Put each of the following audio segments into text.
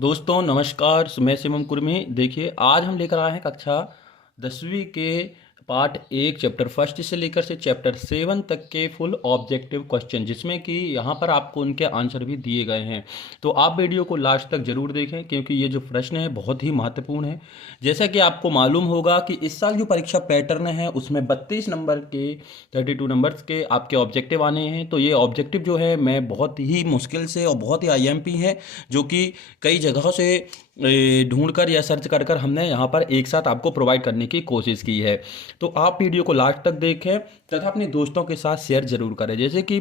दोस्तों नमस्कार, मैं शिवम कुर्मी। देखिए, आज हम लेकर आए हैं कक्षा 10वीं के पार्ट 1 चैप्टर फर्स्ट से लेकर से चैप्टर 7 तक के फुल ऑब्जेक्टिव क्वेश्चन, जिसमें कि यहाँ पर आपको उनके आंसर भी दिए गए हैं। तो आप वीडियो को लास्ट तक जरूर देखें, क्योंकि ये जो प्रश्न है बहुत ही महत्वपूर्ण है। जैसा कि आपको मालूम होगा कि इस साल जो परीक्षा पैटर्न है उसमें 32 नंबर के 32 नंबर्स के आपके ऑब्जेक्टिव आने हैं। तो ये ऑब्जेक्टिव जो है मैं बहुत ही मुश्किल से और बहुत ही आईएमपी है, जो कि कई जगहों से ढूंढ कर या सर्च कर कर हमने यहाँ पर एक साथ आपको प्रोवाइड करने की कोशिश की है। तो आप वीडियो को लास्ट तक देखें तथा अपने दोस्तों के साथ शेयर जरूर करें। जैसे कि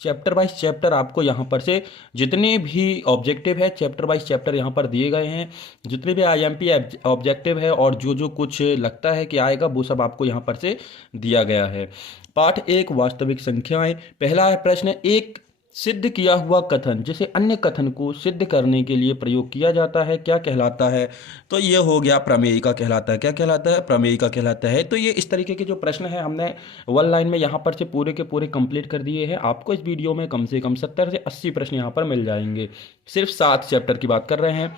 चैप्टर वाइज चैप्टर आपको यहाँ पर से जितने भी ऑब्जेक्टिव है चैप्टर वाइज चैप्टर यहाँ पर दिए गए हैं। जितने भी आईएमपी ऑब्जेक्टिव है और जो जो कुछ लगता है कि आएगा वो सब आपको यहाँ पर से दिया गया है। पाठ 1 वास्तविक संख्याएं। पहला है प्रश्न, एक सिद्ध किया हुआ कथन जिसे अन्य कथन को सिद्ध करने के लिए प्रयोग किया जाता है क्या कहलाता है? तो ये हो गया प्रमेयिका कहलाता है। क्या कहलाता है? प्रमेयिका कहलाता है। तो ये इस तरीके के जो प्रश्न है हमने वन लाइन में यहाँ पर से पूरे के पूरे कंप्लीट कर दिए हैं। आपको इस वीडियो में कम से कम 70 से 80 प्रश्न यहाँ पर मिल जाएंगे। सिर्फ 7 चैप्टर की बात कर रहे हैं।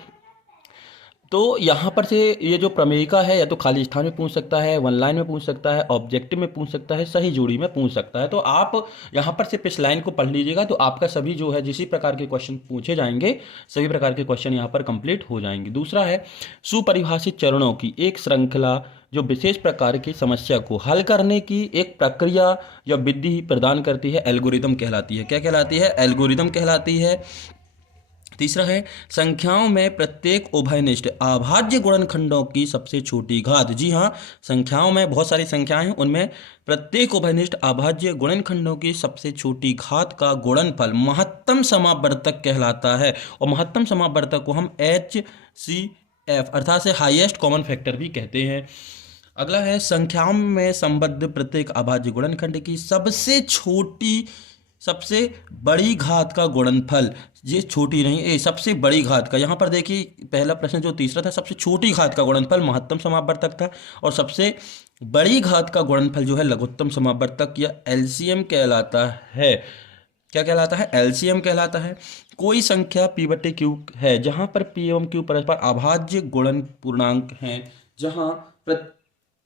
तो यहाँ पर से ये जो प्रमेयिका है या तो खाली स्थान में पूछ सकता है, वन लाइन में पूछ सकता है, ऑब्जेक्टिव में पूछ सकता है, सही जोड़ी में पूछ सकता है। तो आप यहाँ पर सिर्फ इस लाइन को पढ़ लीजिएगा तो आपका सभी जो है जिसी प्रकार के क्वेश्चन पूछे जाएंगे सभी प्रकार के क्वेश्चन यहाँ पर कंप्लीट हो जाएंगे। दूसरा है सुपरिभाषित चरणों की एक श्रृंखला जो विशेष प्रकार की समस्या को हल करने की एक प्रक्रिया या विधि प्रदान करती है, एल्गोरिदम कहलाती है। क्या कहलाती है? एल्गोरिदम कहलाती है। तीसरा है संख्याओं में प्रत्येक उभयनिष्ठ अभाज्य गुणनखंडों की सबसे छोटी घात। जी हाँ, संख्याओं में बहुत सारी संख्याएं हैं, उनमें प्रत्येक उभयनिष्ठ अभाज्य गुणनखंडों की सबसे छोटी घात का गुणनफल महत्तम समावर्तक कहलाता है। और महत्तम समावर्तक को हम HCF अर्थात से हाईएस्ट कॉमन फैक्टर भी कहते हैं। अगला है संख्याओं में संबद्ध प्रत्येक अभाज्य गुणनखंड की सबसे बड़ी घात का गुणनफल। ये छोटी नहीं, ये सबसे बड़ी घात का। यहाँ पर देखिए पहला प्रश्न जो तीसरा था, सबसे छोटी घात का गुणनफल महत्तम समावर्तक था और सबसे बड़ी घात का गुणनफल जो है लघुत्तम समावर्तक या एलसीएम कहलाता है। क्या कहलाता है? एलसीएम कहलाता है। कोई संख्या P/Q है जहाँ पर P एवं Q परस्पर अभाज्य गुणन पूर्णांक हैं, जहाँ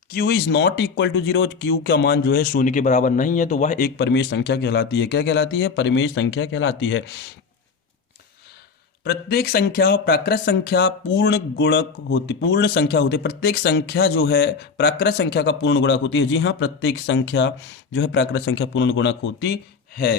Q is not equal to 0, Q का मान जो है शून्य के बराबर नहीं है, तो वह एक परिमेय संख्या कहलाती है। क्या कहलाती है? परिमेय संख्या कहलाती है। प्रत्येक संख्या प्राकृत संख्या पूर्ण संख्या होती है। प्रत्येक संख्या जो है प्राकृत संख्या का पूर्ण गुणक होती है। जी हाँ, प्रत्येक संख्या जो है प्राकृत संख्या पूर्ण गुणक होती है।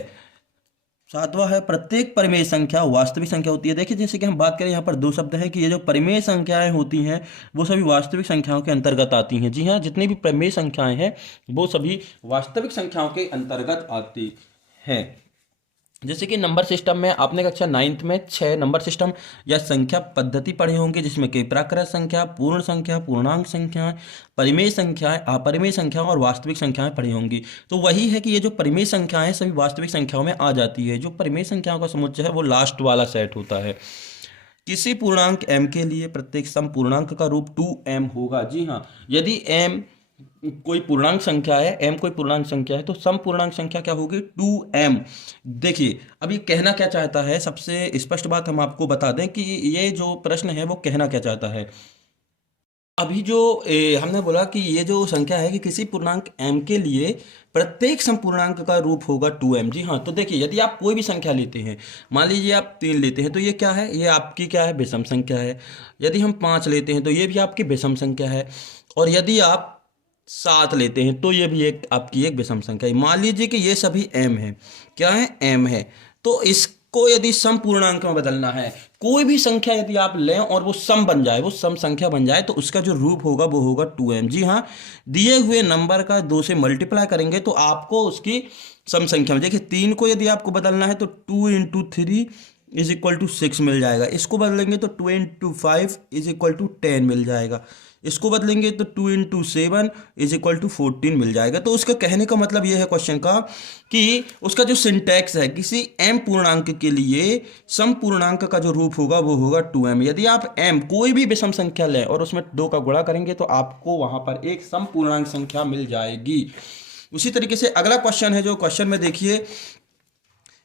सातवां है प्रत्येक परिमेय संख्या वास्तविक संख्या होती है। देखिए जैसे कि हम बात करें, यहाँ पर दो शब्द हैं कि ये जो परिमेय संख्याएं होती हैं वो सभी वास्तविक संख्याओं के अंतर्गत आती हैं। जी हाँ, जितनी भी परिमेय संख्याएं हैं वो सभी वास्तविक संख्याओं के अंतर्गत आती हैं। जैसे कि नंबर सिस्टम में आपने कक्षा 9th में 6 नंबर सिस्टम या संख्या पद्धति पढ़े होंगे, जिसमें कि प्राकृत संख्या, पूर्ण संख्या, पूर्णांक संख्याएं, परिमेय संख्याएं, अपरिमेय संख्याएं और वास्तविक संख्याएं पढ़ी होंगी। तो वही है कि ये जो परिमेय संख्याएं सभी वास्तविक संख्याओं में आ जाती है। जो परिमेय संख्याओं का समुच्चय है वो लास्ट वाला सेट होता है। किसी पूर्णांक m के लिए प्रत्येक सम पूर्णांक का रूप 2m होगा। जी हाँ, यदि m कोई पूर्णांक संख्या है, m कोई पूर्णांक संख्या है, तो सम पूर्णांक संख्या क्या होगी? 2m। देखिए अब ये कहना क्या चाहता है, सबसे स्पष्ट बात हम आपको बता दें कि ये जो प्रश्न है वो कहना क्या चाहता है। अभी जो हमने बोला कि ये जो संख्या है कि किसी पूर्णांक m के लिए प्रत्येक संपूर्णांक का रूप होगा 2m। जी हाँ, तो देखिए यदि आप कोई भी संख्या लेते हैं, मान लीजिए आप 3 लेते हैं तो ये क्या है? ये आपकी क्या है? विषम संख्या है। यदि हम 5 लेते हैं तो ये भी आपकी विषम संख्या है। और यदि आप 7 लेते हैं तो ये भी एक आपकी एक विषम संख्या है। मान लीजिए कि ये सभी m है। क्या है? m है। तो इसको यदि सम पूर्णांक में बदलना है, कोई भी संख्या यदि आप लें और वो सम बन जाए, वो सम संख्या बन जाए, तो उसका जो रूप होगा वो होगा 2m। जी हाँ, दिए हुए नंबर का 2 से मल्टीप्लाई करेंगे तो आपको उसकी सम संख्या में, देखिए 3 को यदि आपको बदलना है तो 2 × 3 इज इक्वल टू 6 मिल जाएगा। इसको बदलेंगे तो 2 × 5 इज इक्वल टू 10 मिल जाएगा। इसको बदलेंगे तो 2 × 7 इज इक्वल टू 14 मिल जाएगा। तो उसका कहने का मतलब ये है क्वेश्चन का कि उसका जो सिंटैक्स है, किसी m पूर्णांक के लिए सम पूर्णांक का जो रूप होगा वो होगा 2m। यदि आप m कोई भी विषम संख्या लें और उसमें 2 का गुणा करेंगे तो आपको वहां पर एक सम पूर्णांक संख्या मिल जाएगी। उसी तरीके से अगला क्वेश्चन है, जो क्वेश्चन में देखिए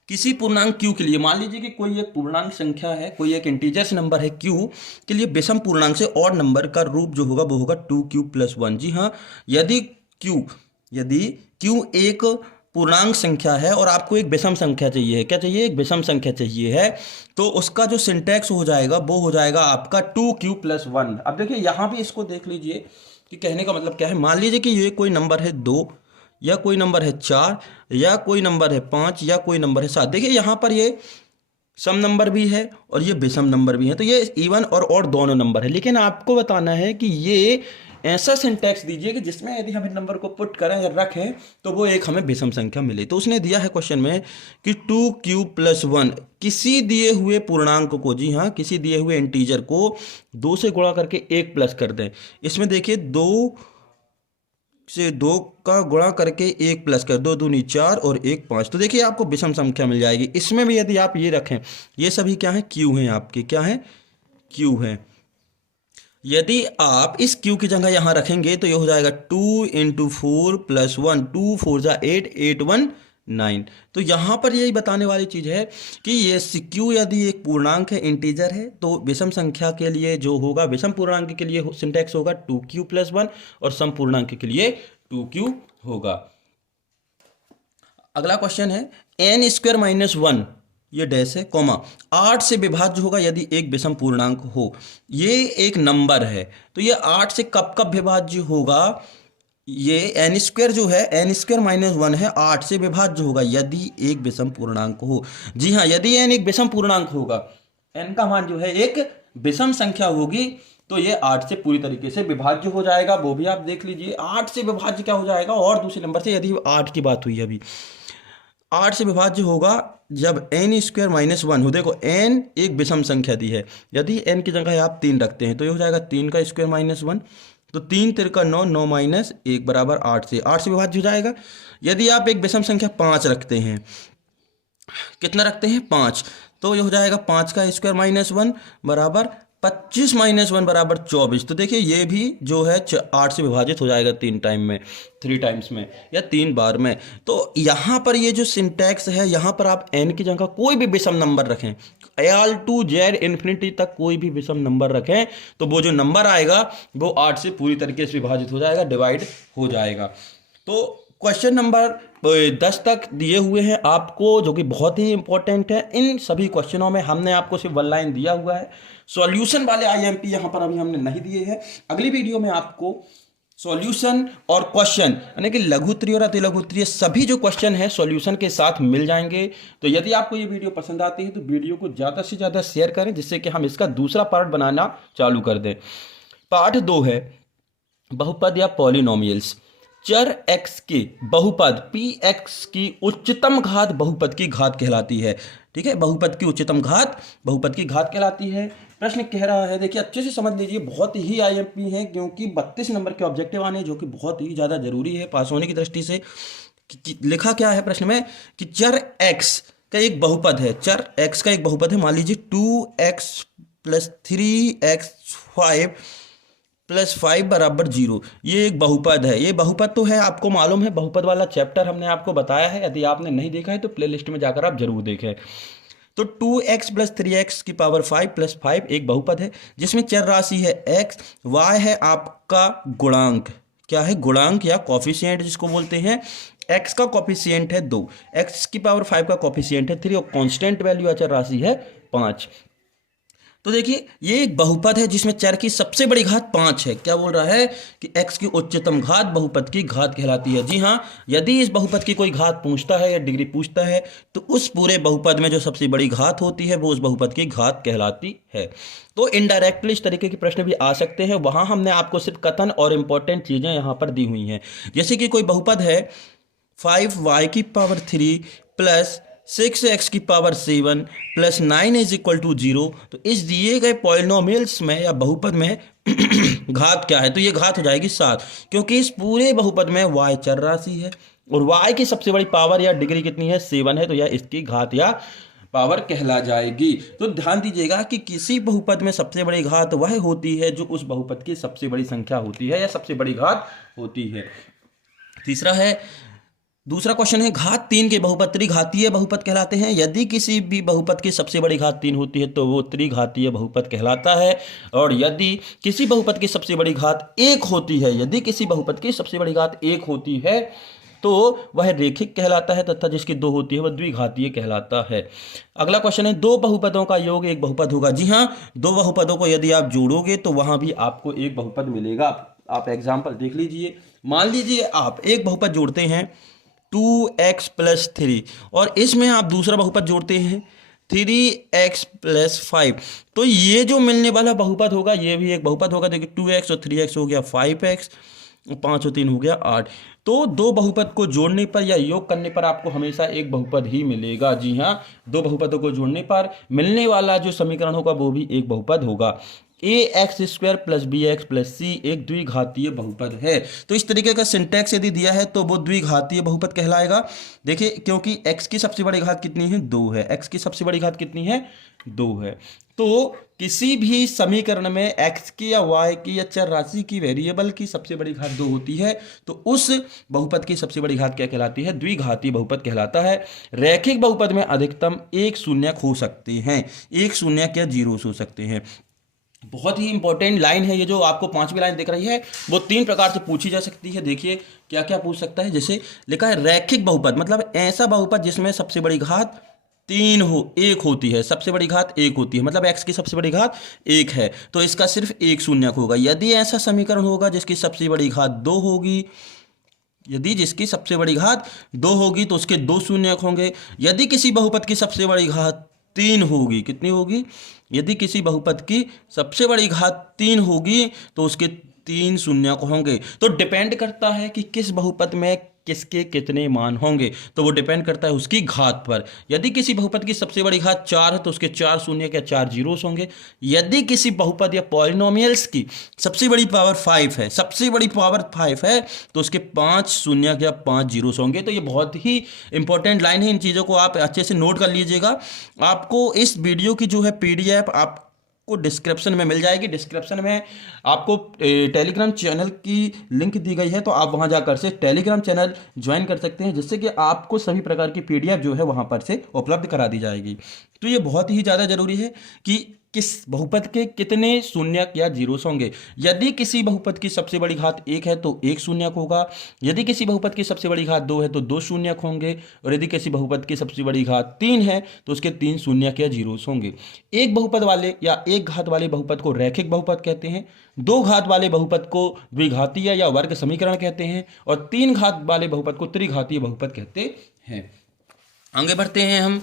किसी पूर्णांक q के लिए, मान लीजिए कि कोई एक पूर्णांक संख्या है, कोई एक इंटीजर्स नंबर है q के लिए विषम पूर्णांक से ऑड नंबर का रूप जो होगा वो होगा 2q+1। जी हाँ, यदि q एक पूर्णांक संख्या है और आपको एक विषम संख्या चाहिए है, क्या चाहिए, एक विषम संख्या चाहिए है, तो उसका जो सिंटैक्स हो जाएगा वो हो जाएगा आपका 2q+1। अब देखिए यहाँ भी इसको देख लीजिए कि कहने का मतलब क्या है। मान लीजिए कि ये कोई नंबर है 2, या कोई नंबर है 4, या कोई नंबर है 5, या कोई नंबर है 7। देखिए यहाँ पर ये सम नंबर भी है और ये विषम नंबर भी है, तो ये इवन और ऑड दोनों नंबर है। लेकिन आपको बताना है कि ये ऐसा सिंटैक्स दीजिए कि जिसमें यदि हम इन नंबर को पुट करें या रखें तो वो एक हमें विषम संख्या मिले। तो उसने दिया है क्वेश्चन में कि 2q+1 किसी दिए हुए पूर्णांक को, जी हाँ, किसी दिए हुए इंटीजर को 2 से गुणा करके 1 प्लस कर दें। इसमें देखिए 2 से 2 का गुणा करके 1 प्लस कर, 2 दूनी 4 और 1 5, तो देखिए आपको विषम संख्या मिल जाएगी। इसमें भी यदि आप ये रखें, ये सभी क्या है, क्यू हैं आपके, क्या है, क्यू है। यदि आप इस क्यू की जगह यहाँ रखेंगे तो ये हो जाएगा 2 × 4 + 1, 2 4 जा 8, 8 1 9। तो यहाँ पर यही बताने वाली चीज़ है कि ये क्यू यदि एक पूर्णांक है, इंटीजर है, तो विषम संख्या के लिए जो होगा, विषम पूर्णांक के लिए सिंटैक्स होगा 2q+1 और सम पूर्णांक के लिए 2q होगा। अगला क्वेश्चन है n² - 1, ये डैश है, कॉमा 8 से विभाज्य होगा यदि एक विषम पूर्णांक हो। ये एक नंबर है, तो ये 8 से कब कब विभाज्य होगा, ये n² जो है, n² - 1 है, 8 से विभाज्य होगा यदि एक विषम पूर्णांक हो। जी हाँ, यदि n एक विषम पूर्णांक होगा, n का मान जो है एक विषम संख्या होगी, तो ये 8 से पूरी तरीके से विभाज्य हो जाएगा। वो भी आप देख लीजिए 8 से विभाज्य क्या हो जाएगा, और दूसरे नंबर से यदि 8 की बात हुई अभी, 8 से विभाज्य होगा जब n² - 1 हो। देखो n एक विषम संख्या दी है, यदि n की जगह आप 3 रखते हैं तो ये हो जाएगा 3 का स्क्वायर - 1, तो 3 × 3 = 9, 9 - 1 बराबर 8 से, 8 से विभाज्य हो जाएगा। यदि आप एक विषम संख्या 5 रखते हैं, कितना रखते हैं, 5, तो ये हो जाएगा 5 का स्क्वायर -1 बराबर 25 - 1 बराबर 24। तो देखिए ये भी जो है 8 से विभाजित हो जाएगा 3 टाइम्स में या 3 बार में। तो यहाँ पर ये जो सिंटैक्स है, यहाँ पर आप n की जगह कोई भी विषम नंबर रखें, L to Z इन्फिनिटी तक कोई भी विषम नंबर रखें, तो वो जो नंबर आएगा वो 8 से पूरी तरीके से विभाजित हो जाएगा, डिवाइड हो जाएगा। तो क्वेश्चन नंबर 10 तक दिए हुए हैं आपको, जो कि बहुत ही इंपॉर्टेंट है। इन सभी क्वेश्चनों में हमने आपको सिर्फ 1 लाइन दिया हुआ है, सॉल्यूशन वाले IMP यहाँ पर अभी हमने नहीं दिए हैं। अगली वीडियो में आपको सॉल्यूशन और क्वेश्चन, यानी कि लघुत्तरीय और अतिलघुत्तरीय सभी जो क्वेश्चन है सॉल्यूशन के साथ मिल जाएंगे। तो यदि आपको ये वीडियो पसंद आती है तो वीडियो को ज़्यादा से ज़्यादा शेयर करें, जिससे कि हम इसका दूसरा पार्ट बनाना चालू कर दें। पार्ट 2 है बहुपद या पॉलिनोमियल्स। चर x के बहुपद px की उच्चतम घात बहुपद की घात कहलाती है। ठीक है, बहुपद की उच्चतम घात बहुपद की घात कहलाती है। प्रश्न कह रहा है, देखिए अच्छे से समझ लीजिए, बहुत ही IMP है, क्योंकि 32 नंबर के ऑब्जेक्टिव आने, जो कि बहुत ही ज़्यादा जरूरी है पास होने की दृष्टि से। लिखा क्या है प्रश्न में कि चर x का एक बहुपद है, चर x का एक बहुपद है, मान लीजिए 2x + 3x5 + 5 बराबर 0। ये एक बहुपद है, ये बहुपद तो है, आपको मालूम है, बहुपद वाला चैप्टर हमने आपको बताया है। यदि आपने नहीं देखा है तो प्लेलिस्ट में जाकर आप जरूर देखें। तो 2x + 3x की पावर 5 + 5 एक बहुपद है, जिसमें चर राशि है x, y है आपका गुणांक, क्या है, गुणांक या कॉफिशिएंट जिसको बोलते हैं। x का कॉफिशिएंट है 2, x की पावर 5 का कॉफिशिएंट है 3 और कांस्टेंट वैल्यू या चर राशि है 5। तो देखिए ये एक बहुपद है जिसमें चर की सबसे बड़ी घात 5 है। क्या बोल रहा है कि x की उच्चतम घात बहुपद की घात कहलाती है। जी हाँ, यदि इस बहुपद की कोई घात पूछता है या डिग्री पूछता है तो उस पूरे बहुपद में जो सबसे बड़ी घात होती है वो उस बहुपद की घात कहलाती है। तो इनडायरेक्टली इस तरीके के प्रश्न भी आ सकते हैं, वहाँ हमने आपको सिर्फ कथन और इंपॉर्टेंट चीज़ें यहाँ पर दी हुई हैं। जैसे कि कोई बहुपद है 5y³ + 6x की पावर 7 + 9 = 0। तो इस दिए गए पॉलिनोमियल्स में या बहुपद में घात क्या है, तो ये घात हो जाएगी 7, क्योंकि इस पूरे बहुपद में y चर राशि है और y की सबसे बड़ी पावर या डिग्री कितनी है, 7 है, तो यह इसकी घात या पावर कहला जाएगी। तो ध्यान दीजिएगा कि किसी बहुपद में सबसे बड़ी घात वह होती है जो उस बहुपद की सबसे बड़ी संख्या होती है या सबसे बड़ी घात होती है। तीसरा है दूसरा क्वेश्चन है घात 3 के बहुपद त्रिघातीय बहुपद कहलाते हैं। यदि किसी भी बहुपद की सबसे बड़ी घात 3 होती है तो वो त्रिघातीय बहुपद कहलाता है। और यदि किसी बहुपद की सबसे बड़ी घात 1 होती है, यदि किसी बहुपद की सबसे बड़ी घात 1 होती है तो वह रेखिक कहलाता है, तथा जिसकी 2 होती है वह द्विघातीय कहलाता है। अगला क्वेश्चन है दो बहुपदों का योग एक बहुपद होगा। जी हाँ, दो बहुपदों को यदि आप जोड़ोगे तो वहां भी आपको एक बहुपद मिलेगा। आप एग्जाम्पल देख लीजिए। मान लीजिए आप एक बहुपद जोड़ते हैं 2x+3 और इसमें आप दूसरा बहुपद जोड़ते हैं 3x+5, तो ये जो मिलने वाला बहुपद होगा ये भी एक बहुपद होगा। देखिए 2x और 3x हो गया 5x, 5 और 3 हो गया 8। तो दो बहुपद को जोड़ने पर या योग करने पर आपको हमेशा एक बहुपद ही मिलेगा। जी हाँ, दो बहुपदों को जोड़ने पर मिलने वाला जो समीकरण होगा वो भी एक बहुपद होगा। ax² + bx + c एक द्विघातीय बहुपद है। तो इस तरीके का सिंटैक्स यदि दिया है तो वो द्विघातीय बहुपद कहलाएगा। देखिए क्योंकि x की सबसे बड़ी घात कितनी है 2 है, x की सबसे बड़ी घात कितनी है 2 है। तो किसी भी समीकरण में x की या y की या चर राशि की वेरिएबल की सबसे बड़ी घात 2 होती है तो उस बहुपद की सबसे बड़ी घात क्या कहलाती है, द्विघातीय बहुपद कहलाता है। रैखिक बहुपद में अधिकतम एक शून्यक हो सकते हैं, एक शून्यक या जीरोस हो सकते हैं। बहुत ही इंपॉर्टेंट लाइन है ये, जो आपको 5वीं लाइन दिख रही है वो 3 प्रकार से पूछी जा सकती है। देखिए क्या क्या पूछ सकता है। जैसे लिखा है रैखिक बहुपद, मतलब ऐसा बहुपद जिसमें सबसे बड़ी घात 3 हो 1 होती है, सबसे बड़ी घात 1 होती है, मतलब x की सबसे बड़ी घात 1 है तो इसका सिर्फ एक शून्यक होगा। यदि ऐसा समीकरण होगा जिसकी सबसे बड़ी घात 2 होगी, यदि जिसकी सबसे बड़ी घात 2 होगी तो उसके 2 शून्यक होंगे। यदि किसी बहुपद की सबसे बड़ी घात 3 होगी, कितनी होगी, यदि किसी बहुपद की सबसे बड़ी घात 3 होगी तो उसके 3 शून्यक होंगे। तो डिपेंड करता है कि किस बहुपद में किसके कितने मान होंगे, तो वो डिपेंड करता है उसकी घात पर। यदि किसी बहुपद की सबसे बड़ी घात 4 है तो उसके 4 शून्यक या 4 जीरोस होंगे। यदि किसी बहुपद या पॉलिनोमियल्स की सबसे बड़ी पावर 5 है, सबसे बड़ी पावर 5 है तो उसके 5 शून्यक या 5 जीरोस होंगे। तो ये बहुत ही इंपॉर्टेंट लाइन है, इन चीज़ों को आप अच्छे से नोट कर लीजिएगा। आपको इस वीडियो की जो है PDF को डिस्क्रिप्शन में मिल जाएगी। डिस्क्रिप्शन में आपको टेलीग्राम चैनल की लिंक दी गई है, तो आप वहां जाकर से टेलीग्राम चैनल ज्वाइन कर सकते हैं, जिससे कि आपको सभी प्रकार की PDF जो है वहां पर से उपलब्ध करा दी जाएगी। तो ये बहुत ही ज़्यादा जरूरी है कि किस बहुपद के कितने शून्यक या जीरोस होंगे। यदि किसी बहुपद की सबसे बड़ी घात 1 है तो 1 शून्यक होगा। यदि किसी बहुपद की सबसे बड़ी घात 2 है तो 2 शून्यक होंगे। और यदि किसी बहुपद की सबसे बड़ी घात 3 है तो उसके 3 शून्यक या जीरोस होंगे। एक बहुपद वाले या एक घात वाले बहुपद को रैखिक बहुपद कहते हैं। 2 घात वाले बहुपद को द्विघातीय या वर्ग समीकरण कहते हैं। और 3 घात वाले बहुपद को त्रिघातीय बहुपद कहते हैं। आगे बढ़ते हैं हम।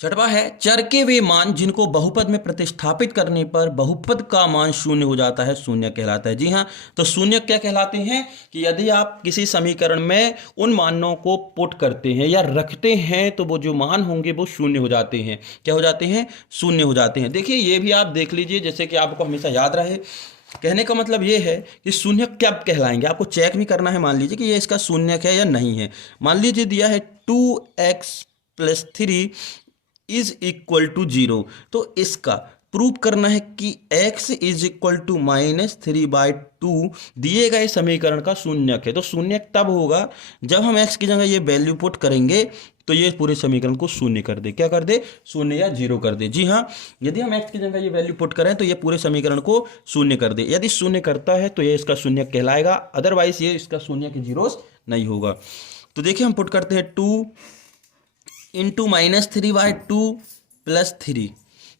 छठवां है चर के वे मान जिनको बहुपद में प्रतिस्थापित करने पर बहुपद का मान शून्य हो जाता है, शून्य कहलाता है। जी हाँ, तो शून्य क्या कहलाते हैं कि यदि आप किसी समीकरण में उन मानों को पुट करते हैं या रखते हैं तो वो जो मान होंगे वो शून्य हो जाते हैं। क्या हो जाते हैं, शून्य हो जाते हैं। देखिए ये भी आप देख लीजिए, जैसे कि आपको हमेशा याद रहे। कहने का मतलब ये है कि शून्यक क्या कहलाएंगे, आपको चेक भी करना है। मान लीजिए कि ये इसका शून्यक है या नहीं है। मान लीजिए दिया है 2x+3 इज इक्वल टू 0, तो इसका प्रूव करना है कि x इज इक्वल टू -3/2 दिए गए समीकरण का शून्यक है। तो शून्यक तब होगा जब हम x की जगह ये वैल्यू पुट करेंगे तो ये पूरे समीकरण को शून्य कर दे। क्या कर दे, शून्य या 0 कर दे। जी हाँ, यदि हम x की जगह ये वैल्यू पुट करें तो ये पूरे समीकरण को शून्य कर दे। यदि शून्य करता है तो ये इसका शून्यक कहलाएगा, अदरवाइज ये इसका शून्य की जीरोस नहीं होगा। तो देखिए हम पुट करते हैं 2 इंटू -3/2 + 3,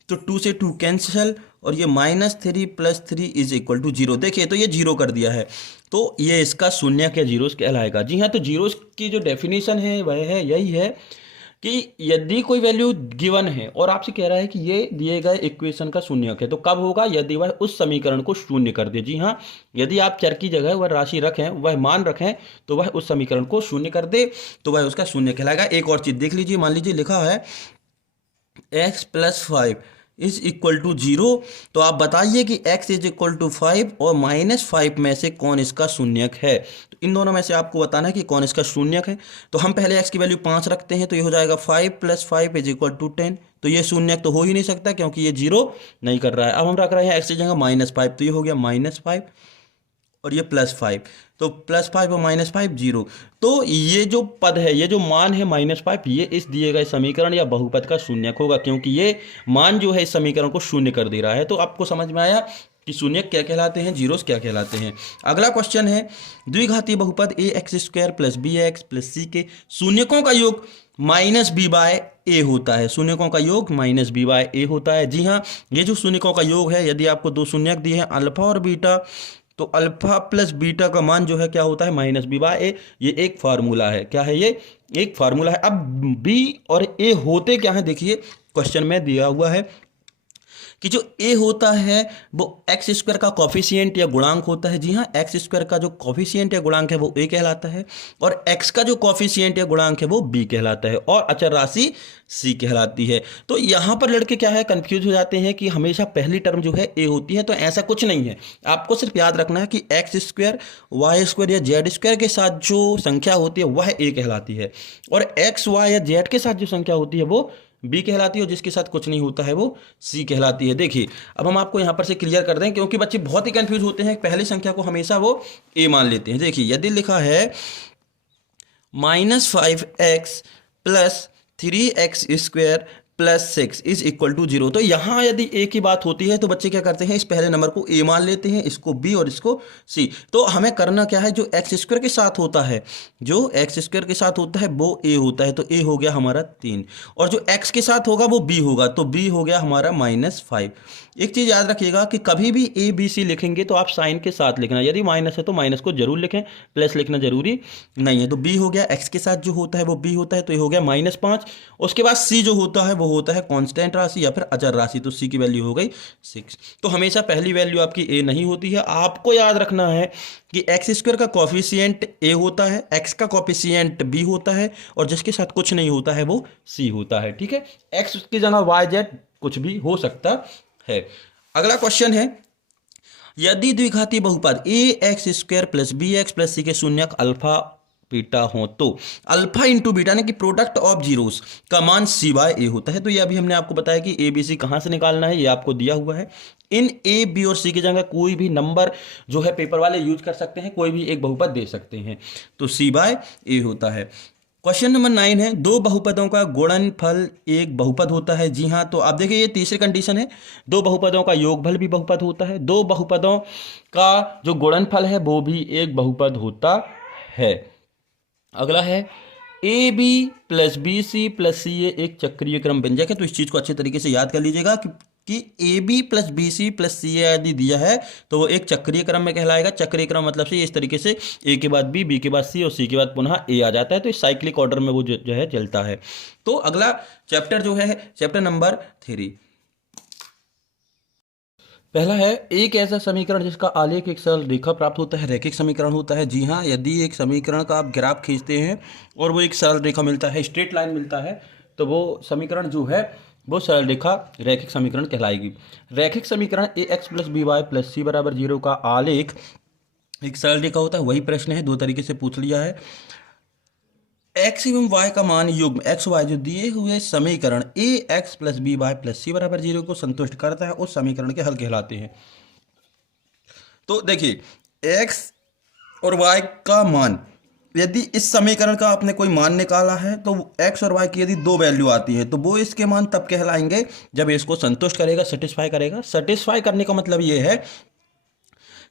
तो 2 से 2 कैंसिल और ये -3 + 3 इज इक्वल टू 0। देखिए तो ये 0 कर दिया है, तो ये इसका शून्यक या जीरोस कहलाएगा। जी हाँ, तो जीरोस की जो डेफिनेशन है वह है यही है कि यदि कोई वैल्यू गिवन है और आपसे कह रहा है कि ये दिए गए इक्वेशन का शून्यक है, तो कब होगा, यदि वह उस समीकरण को शून्य कर दे। जी हाँ, यदि आप चर की जगह वह राशि रखें, वह मान रखें, तो वह उस समीकरण को शून्य कर दे तो वह उसका शून्य कहलाएगा। एक और चीज देख लीजिए, मान लीजिए लिखा है x+5 इज इक्वल टू 0, तो आप बताइए कि x इज इक्वल टू 5 और -5 में से कौन इसका शून्यक है। तो इन दोनों में से आपको बताना है कि कौन इसका शून्यक है। तो हम पहले x की वैल्यू 5 रखते हैं, तो ये हो जाएगा 5 + 5 इज इक्वल टू 10, तो ये शून्य तो हो ही नहीं सकता क्योंकि ये जीरो नहीं कर रहा है। अब हम रख रहे हैं x की जगह -5, तो ये हो गया -5 और ये +5, तो +5 और -5 जीरो। तो ये जो पद है, ये जो मान है -5, ये इस दिए गए समीकरण या बहुपद का शून्यक होगा क्योंकि ये मान जो है इस समीकरण को शून्य कर दे रहा है। तो आपको समझ में आया कि शून्यक क्या कहलाते हैं, जीरोस क्या कहलाते हैं। अगला क्वेश्चन है द्विघातीय बहुपद ax² + bx + c के शून्यकों का योग -b/a होता है। शून्यकों का योग -b/a होता है। जी हाँ, ये जो शून्यकों का योग है, यदि आपको दो शून्यक दिए हैं अल्फा और बीटा, तो अल्फा प्लस बीटा का मान जो है क्या होता है, -b/a। ये एक फार्मूला है। क्या है ये? एक फार्मूला है। अब b और a होते क्या है, देखिए क्वेश्चन में दिया हुआ है कि जो a होता है वो x² का कॉफिशिएंट या गुणांक होता है। जी हाँ, x² का जो कॉफिशिएंट या गुणांक है वो a कहलाता है और x का जो कॉफिशिएंट या गुणांक है वो b कहलाता है और अचर राशि c कहलाती है। तो यहाँ पर लड़के क्या है, कंफ्यूज हो जाते हैं कि हमेशा पहली टर्म जो है a होती है। तो ऐसा कुछ नहीं है, आपको सिर्फ याद रखना है कि x² y² या z² के साथ जो संख्या होती है वह a कहलाती है और x y या z के साथ जो संख्या होती है वो बी कहलाती है और जिसके साथ कुछ नहीं होता है वो सी कहलाती है। देखिए अब हम आपको यहाँ पर से क्लियर कर दें क्योंकि बच्चे बहुत ही कंफ्यूज होते हैं, पहली संख्या को हमेशा वो ए मान लेते हैं। देखिए यदि लिखा है -5x + 3x² + 6 = 0, तो यहाँ यदि ए की बात होती है तो बच्चे क्या करते हैं, इस पहले नंबर को ए मान लेते हैं, इसको बी और इसको सी। तो हमें करना क्या है, जो x² के साथ होता है, जो x² के साथ होता है वो a होता है। तो a हो गया हमारा 3 और जो x के साथ होगा वो b होगा, तो b हो गया हमारा -5। एक चीज़ याद रखिएगा कि कभी भी a b c लिखेंगे तो आप साइन के साथ लिखना, यदि माइनस है तो माइनस को जरूर लिखें, प्लस लिखना जरूरी नहीं है। तो b हो गया, x के साथ जो होता है वो b होता है, तो ये हो गया -5। उसके बाद c जो होता है वो होता है कांस्टेंट राशि या फिर अचर राशि, तो c की वैल्यू हो गई 6। तो हमेशा पहली वैल्यू आपकी a नहीं होती है। आपको याद रखना है कि x² का कॉफिशिएंट a होता है, x का कॉफिशिएंट b होता है और जिसके साथ कुछ नहीं होता है वो c होता है। ठीक है, x की जगह y z कुछ भी हो सकता है। अगला क्वेश्चन है यदि द्विघाती बहुपद ax² + bx + c के शून्यक अल्फा बीटा हो तो अल्फा इंटू बीटा यानी कि प्रोडक्ट ऑफ जीरोस का मान c/a होता है। तो ये अभी हमने आपको बताया कि a b c कहाँ से निकालना है, ये आपको दिया हुआ है। इन a b और c की जगह कोई भी नंबर जो है पेपर वाले यूज कर सकते हैं, कोई भी एक बहुपद दे सकते हैं, तो c/a होता है। क्वेश्चन नंबर 9 है दो बहुपदों का गुणनफल एक बहुपद होता है। जी हाँ, तो आप देखिए ये तीसरी कंडीशन है, दो बहुपदों का योगफल भी बहुपद होता है, दो बहुपदों का जो गुणनफल है वो भी एक बहुपद होता है। अगला है ए बी + बी सी + सी ए एक चक्रीय क्रम व्यंजक है। तो इस चीज़ को अच्छे तरीके से याद कर लीजिएगा कि ए बी + बी सी + सी ए यदि दिया है तो वो एक चक्रीय क्रम में कहलाएगा। चक्रीय क्रम मतलब से इस तरीके से ए के बाद बी के बाद सी और सी के बाद पुनः ए आ जाता है, तो इस साइक्लिक ऑर्डर में वो जो है चलता है। तो अगला चैप्टर जो है चैप्टर नंबर 3। पहला है एक ऐसा समीकरण जिसका आलेख एक सरल रेखा प्राप्त होता है, रैखिक समीकरण होता है। जी हाँ, यदि एक समीकरण का आप ग्राफ खींचते हैं और वो एक सरल रेखा मिलता है, स्ट्रेट लाइन मिलता है, तो वो समीकरण जो है वो सरल रेखा रैखिक समीकरण कहलाएगी। रैखिक समीकरण ax + by + c = 0 का आलेख एक सरल रेखा होता है। वही प्रश्न है, दो तरीके से पूछ लिया है। x एवं y का मान युग्म x y जो दिए हुए समीकरण ax + by + c = 0 को संतुष्ट करता है, उस समीकरण के हल कहलाते हैं। तो देखिए x और y का मान, यदि इस समीकरण का आपने कोई मान निकाला है तो x और y की यदि दो वैल्यू आती है तो वो इसके मान तब कहलाएंगे जब इसको संतुष्ट करेगा, सेटिस्फाई करेगा। सेटिस्फाई करने का मतलब ये है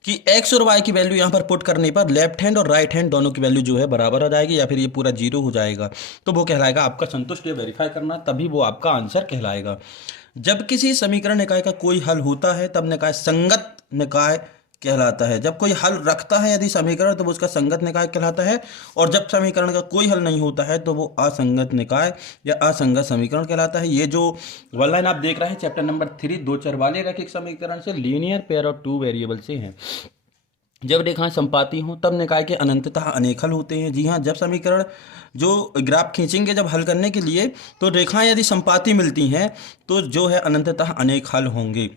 कि x और y की वैल्यू यहाँ पर पुट करने पर लेफ्ट हैंड और राइट हैंड दोनों की वैल्यू जो है बराबर आ जाएगी या फिर ये पूरा 0 हो जाएगा, तो वो कहलाएगा आपका संतुष्ट। ये वेरीफाई करना, तभी वो आपका आंसर कहलाएगा। जब किसी समीकरण निकाय का कोई हल होता है तब निकाय संगत निकाय कहलाता है। जब कोई हल रखता है यदि समीकरण तो वो उसका संगत निकाय कहलाता है, और जब समीकरण का कोई हल नहीं होता है तो वो असंगत निकाय या असंगत समीकरण कहलाता है। ये जो वन लाइन आप देख रहे हैं चैप्टर नंबर 3 दो चर वाले रैखिक समीकरण से linear pair of two variable से हैं। जब रेखाएं संपाती हों तब निकाय के अनंततः अनेक हल होते हैं। जी हाँ, जब समीकरण जो ग्राफ खींचेंगे जब हल करने के लिए तो रेखाएं यदि संपाती मिलती हैं तो जो है अनंततः अनेक हल होंगे।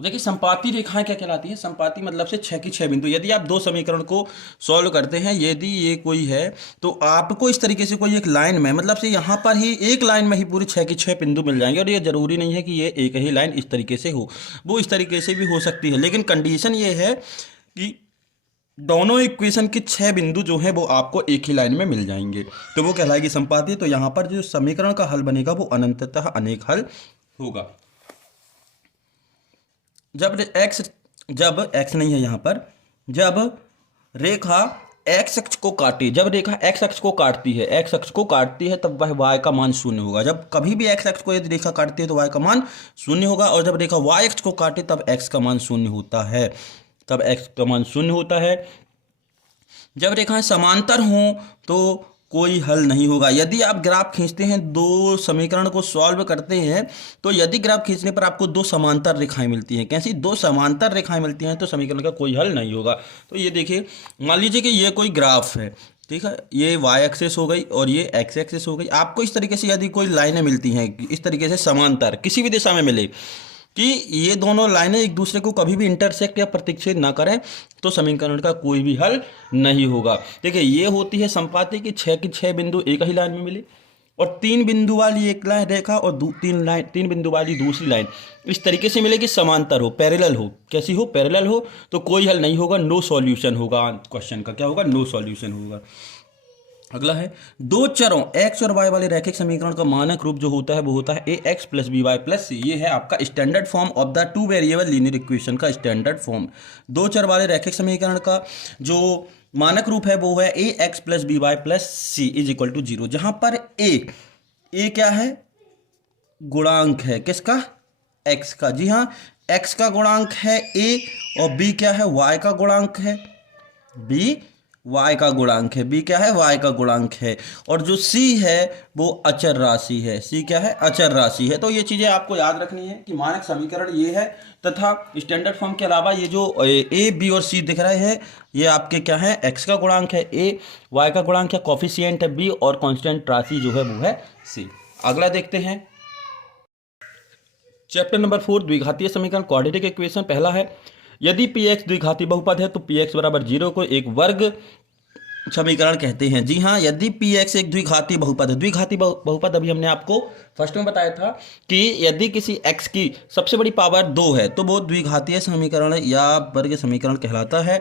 देखिए संपाती रेखाएं क्या कहलाती हैं? संपाती मतलब से 6 की 6 बिंदु। यदि आप दो समीकरण को सॉल्व करते हैं, यदि ये कोई है तो आपको इस तरीके से कोई एक लाइन में, मतलब से यहाँ पर ही एक लाइन में ही पूरी 6 की 6 बिंदु मिल जाएंगे। और ये जरूरी नहीं है कि ये एक ही लाइन इस तरीके से हो, वो इस तरीके से भी हो सकती है, लेकिन कंडीशन ये है कि दोनों इक्वेशन के 6 बिंदु जो है वो आपको एक ही लाइन में मिल जाएंगे, तो वो कहलाएगी संपाती। तो यहाँ पर जो समीकरण का हल बनेगा वो अनंततः अनेक हल होगा। जब x नहीं है यहाँ पर, जब रेखा x अक्ष को काटे, जब रेखा x अक्ष को काटती है, x अक्ष को काटती है, तब वह y का मान शून्य होगा। जब कभी भी x अक्ष को यदि रेखा काटती है तो y का मान शून्य होगा, और जब रेखा y अक्ष को काटे तब x का मान शून्य होता है, तब x का मान शून्य होता है। जब रेखाएं समांतर हों तो कोई हल नहीं होगा। यदि आप ग्राफ खींचते हैं, दो समीकरण को सॉल्व करते हैं, तो यदि ग्राफ खींचने पर आपको दो समांतर रेखाएं मिलती हैं, कैसी? दो समांतर रेखाएं मिलती हैं, तो समीकरण का कोई हल नहीं होगा। तो ये देखिए, मान लीजिए कि ये कोई ग्राफ है, ठीक है, ये वाई एक्सेस हो गई और ये एक्स एक्सेस हो गई। आपको इस तरीके से यदि कोई लाइनें मिलती हैं, इस तरीके से समांतर किसी भी दिशा में मिले कि ये दोनों लाइनें एक दूसरे को कभी भी इंटरसेक्ट या प्रतिच्छेद ना करें, तो समीकरण का कोई भी हल नहीं होगा। देखिए, ये होती है संपाती की 6 की 6 बिंदु एक ही लाइन में मिले, और 3 बिंदु वाली एक लाइन रेखा और 3 बिंदु वाली दूसरी लाइन इस तरीके से मिलेगी, समांतर हो, पैरेलल हो। कैसी हो? पैरेलल हो। तो कोई हल नहीं होगा, नो सॉल्यूशन होगा। क्वेश्चन का क्या होगा? नो सॉल्यूशन होगा। अगला है, दो चरों x और y वाले रैखिक समीकरण का मानक रूप जो होता है वो होता है ax plus B Y plus C. ये है आपका standard form of the two variable linear equation का स्टैंडर्ड फॉर्म। दो चर वाले रैखिक समीकरण का जो मानक रूप है वो है ax plus B Y plus C is equal to 0, जहां पर a क्या है? गुणांक है, किसका? x का। जी हाँ, x का गुणांक है a, और b क्या है? y का गुणांक है। b y का गुणांक है, b क्या है? y का गुणांक है। और जो c है वो अचर राशि है। c क्या है? अचर राशि है। तो ये चीजें आपको याद रखनी है कि मानक समीकरण ये है, तथा स्टैंडर्ड फॉर्म के अलावा ये जो a b और c दिख रहे हैं, ये आपके क्या है? x का गुणांक है a, y का गुणांक है, कॉफिशिएंट है b, और कांस्टेंट राशि जो है वो है c। अगला देखते हैं चैप्टर नंबर 4, द्विघातीय समीकरण, क्वाड्रेटिक इक्वेशन। पहला है, यदि px द्विघाती बहुपद है तो px बराबर 0 को एक वर्ग समीकरण कहते हैं। जी हाँ, यदि px एक द्विघाती बहुपद है, द्विघाती बहुपद अभी हमने आपको फर्स्ट में बताया था कि यदि किसी x की सबसे बड़ी पावर 2 है तो वो द्विघातीय समीकरण या वर्ग समीकरण कहलाता है।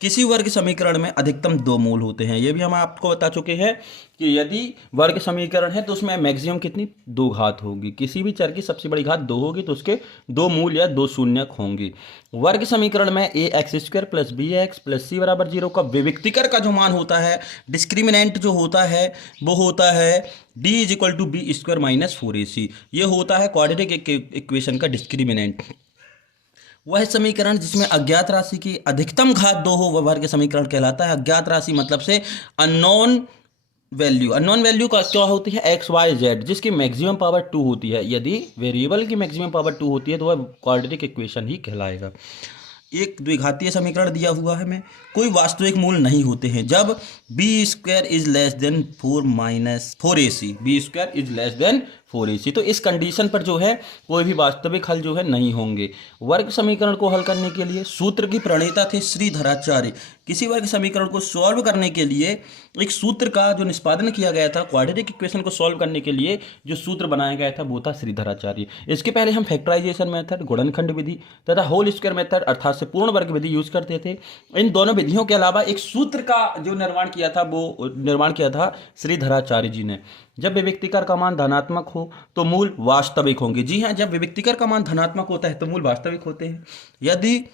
किसी वर्ग समीकरण में अधिकतम 2 मूल होते हैं, ये भी हम आपको बता चुके हैं कि यदि वर्ग समीकरण है तो उसमें मैक्सिमम कितनी? 2 घात होगी। किसी भी चर की सबसे बड़ी घात 2 होगी तो उसके 2 मूल या 2 शून्यक होंगे। वर्ग समीकरण में ax² plus bx plus c बराबर 0 का विविक्तिकर का जो मान होता है, डिस्क्रिमिनेंट जो होता है वो होता है d is equal to b² minus 4ac। ये होता है क्वाड्रेटिक इक्वेशन का डिस्क्रिमिनेंट। वह समीकरण जिसमें अज्ञात राशि की अधिकतम घात 2 हो वह वर्ग समीकरण कहलाता है। अज्ञात राशि मतलब से अननोन वैल्यू। अननोन वैल्यू का क्या होती है? एक्स वाई जेड, जिसकी मैक्सिमम पावर 2 होती है। यदि वेरिएबल की मैक्सिमम पावर 2 होती है तो वह क्वाड्रेटिक इक्वेशन ही कहलाएगा। एक द्विघातीय समीकरण दिया हुआ है में कोई वास्तविक मूल नहीं होते हैं जब b² is less than 4 minus 4ac, b² is less than 4ac। तो इस कंडीशन पर जो है कोई भी वास्तविक हल जो है नहीं होंगे। वर्ग समीकरण को हल करने के लिए सूत्र की प्रणेता थे श्रीधराचार्य। किसी वर्ग समीकरण को सॉल्व करने के लिए एक सूत्र का जो निष्पादन किया गया था, क्वाड्रेटिक इक्वेशन को सॉल्व करने के लिए जो सूत्र बनाया गया था वो था श्रीधराचार्य। इसके पहले हम फैक्टराइजेशन मेथड, गुणनखंड विधि तथा होल स्क्वायर मेथड अर्थात से पूर्ण वर्ग विधि यूज करते थे। इन दोनों विधियों के अलावा एक सूत्र का जो निर्माण किया था वो निर्माण किया था श्रीधराचार्य जी ने। जब विविक्तिकर का मान धनात्मक हो तो मूल वास्तविक होंगे। जी हाँ, जब विविक्तिकर का मान धनात्मक होता है तो मूल वास्तविक होते हैं। यदि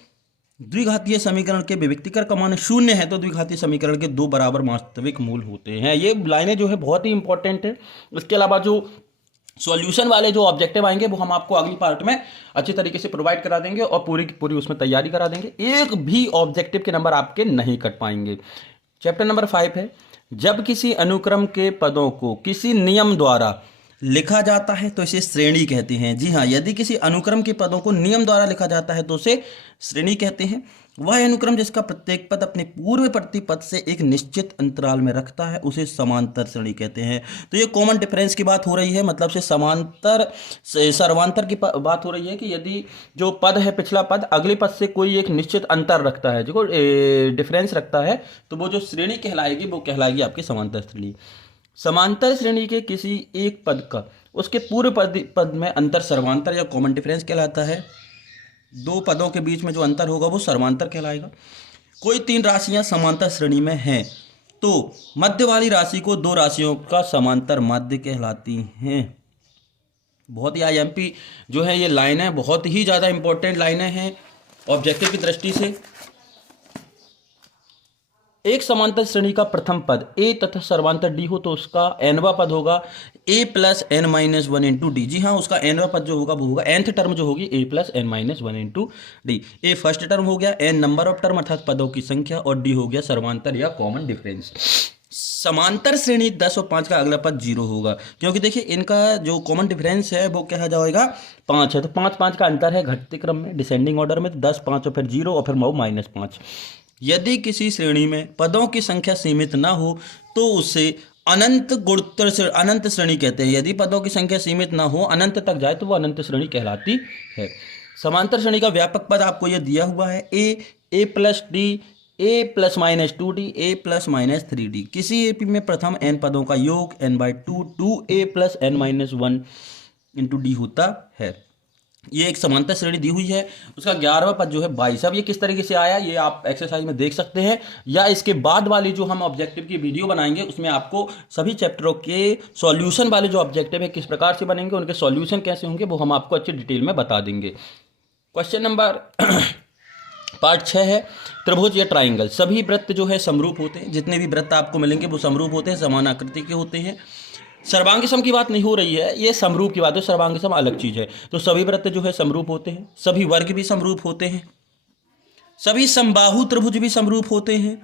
द्विघातीय समीकरण के विविक्तिकर का मान 0 है तो द्विघातीय समीकरण के 2 बराबर वास्तविक मूल होते हैं। ये लाइनें जो है बहुत ही इंपॉर्टेंट है। इसके अलावा जो सॉल्यूशन वाले जो ऑब्जेक्टिव आएंगे वो हम आपको अगली पार्ट में अच्छी तरीके से प्रोवाइड करा देंगे और पूरी की पूरी उसमें तैयारी करा देंगे। एक भी ऑब्जेक्टिव के नंबर आपके नहीं कट पाएंगे। चैप्टर नंबर 5 है, जब किसी अनुक्रम के पदों को किसी नियम द्वारा लिखा जाता है तो इसे श्रेणी कहते हैं। जी हाँ, यदि किसी अनुक्रम के पदों को नियम द्वारा लिखा जाता है तो उसे श्रेणी कहते हैं। वह अनुक्रम जिसका प्रत्येक पद अपने पूर्ववर्ती पद से एक निश्चित अंतराल में रखता है उसे समांतर श्रेणी कहते हैं। तो ये कॉमन डिफरेंस की बात हो रही है, मतलब से समांतर से सर्वांतर की बात हो रही है कि यदि जो पद है पिछला पद अगले पद से कोई एक निश्चित अंतर रखता है, जो डिफरेंस रखता है, तो वो जो श्रेणी कहलाएगी वो कहलाएगी आपकी समांतर श्रेणी। समांतर श्रेणी के किसी एक पद का उसके पूर्व पद में अंतर सर्वांतर या कॉमन डिफरेंस कहलाता है। दो पदों के बीच में जो अंतर होगा वो सर्वांतर कहलाएगा। कोई तीन राशियां समांतर श्रेणी में हैं तो मध्य वाली राशि को दो राशियों का समांतर माध्य कहलाती हैं। बहुत ही आईएमपी जो है ये लाइन है, बहुत ही ज़्यादा इंपॉर्टेंट लाइनें हैं ऑब्जेक्टिव की दृष्टि से। एक समांतर श्रेणी का प्रथम पद ए तथा सर्वांतर डी हो तो उसका एनवा पद होगा A plus N minus one into D. जी हाँ, उसका एनवा पद जो होगा वो होगा nth टर्म जो होगी A plus N minus one into D. A first term हो गया, एन नंबर ऑफ टर्म अर्थात पदों की संख्या, और डी हो गया सर्वांतर या कॉमन डिफरेंस। समांतर श्रेणी 10 और 5 का अगला पद 0 होगा, क्योंकि देखिए इनका जो कॉमन डिफरेंस है वो क्या जाएगा 5 है, तो 5 का अंतर है घटते क्रम में डिसेंडिंग ऑर्डर में, तो 10 5 और फिर 0 और फिर -5। यदि किसी श्रेणी में पदों की संख्या सीमित ना हो तो उसे अनंत गुणोत्तर से अनंत श्रेणी कहते हैं। यदि पदों की संख्या सीमित ना हो, अनंत तक जाए, तो वो अनंत श्रेणी कहलाती है। समांतर श्रेणी का व्यापक पद आपको यह दिया हुआ है ए प्लस डी, ए प्लस माइनस 2d, ए प्लस माइनस 3d। किसी एपी में प्रथम n पदों का योग n/2 2a plus n minus 1 into D होता है। ये एक समांतर श्रेणी दी हुई है। उसका 11वां पद जो है 22। अब ये किस तरीके से आया ये आप एक्सरसाइज में देख सकते हैं, या इसके बाद वाली जो हम ऑब्जेक्टिव की वीडियो बनाएंगे उसमें आपको सभी चैप्टरों के सॉल्यूशन वाले जो ऑब्जेक्टिव है किस प्रकार से बनेंगे, उनके सॉल्यूशन कैसे होंगे, वो हम आपको अच्छी डिटेल में बता देंगे। क्वेश्चन नंबर पार्ट 6 है त्रिभुज या ट्राइंगल। सभी वृत्त जो है समरूप होते हैं, जितने भी वृत्त आपको मिलेंगे वो समरूप होते हैं, समान आकृति के होते हैं। सर्वांग सम की बात नहीं हो रही है, ये समरूप की बात है, सर्वांग सम अलग चीज है। तो सभी वृत्त जो है समरूप होते हैं, सभी वर्ग भी समरूप होते हैं, सभी समबाहु त्रिभुज भी समरूप होते हैं।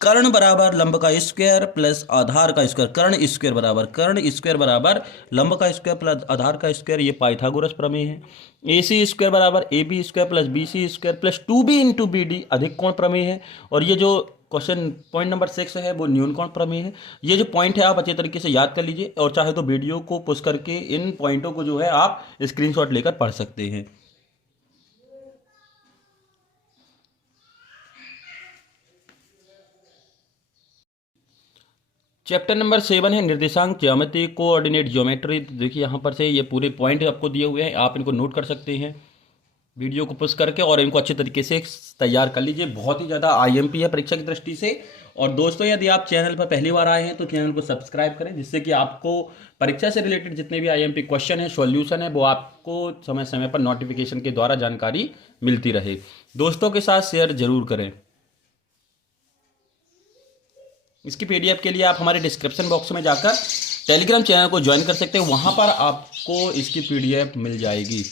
कर्ण बराबर लंब का स्क्वायर प्लस आधार का स्क्वायर, कर्ण स्क्वायर बराबर लंब का स्क्वायर प्लस आधार का स्क्वायर, ये पाइथागोरस प्रमेय है। AC स्क्वायर बराबर AB square plus BC square plus 2B into BD अधिक कोण प्रमेय है। और ये जो क्वेश्चन पॉइंट नंबर 6 है वो न्यून कोण प्रमेय है। ये जो पॉइंट है आप अच्छे तरीके से याद कर लीजिए, और चाहे तो वीडियो को पुश करके इन पॉइंटों को जो है आप स्क्रीनशॉट लेकर पढ़ सकते हैं। चैप्टर नंबर 7 है निर्देशांक ज्यामिति कोऑर्डिनेट ज्योमेट्री। देखिए यहाँ पर से ये पूरे पॉइंट आपको दिए हुए हैं, आप इनको नोट कर सकते हैं वीडियो को पुश करके, और इनको अच्छे तरीके से तैयार कर लीजिए। बहुत ही ज़्यादा IMP है परीक्षा की दृष्टि से। और दोस्तों यदि आप चैनल पर पहली बार आए हैं तो चैनल को सब्सक्राइब करें, जिससे कि आपको परीक्षा से रिलेटेड जितने भी IMP क्वेश्चन है, सॉल्यूशन है, वो आपको समय समय पर नोटिफिकेशन के द्वारा जानकारी मिलती रहे। दोस्तों के साथ शेयर जरूर करें। इसकी PDF के लिए आप हमारे डिस्क्रिप्शन बॉक्स में जाकर टेलीग्राम चैनल को ज्वाइन कर सकते हैं, वहाँ पर आपको इसकी PDF मिल जाएगी।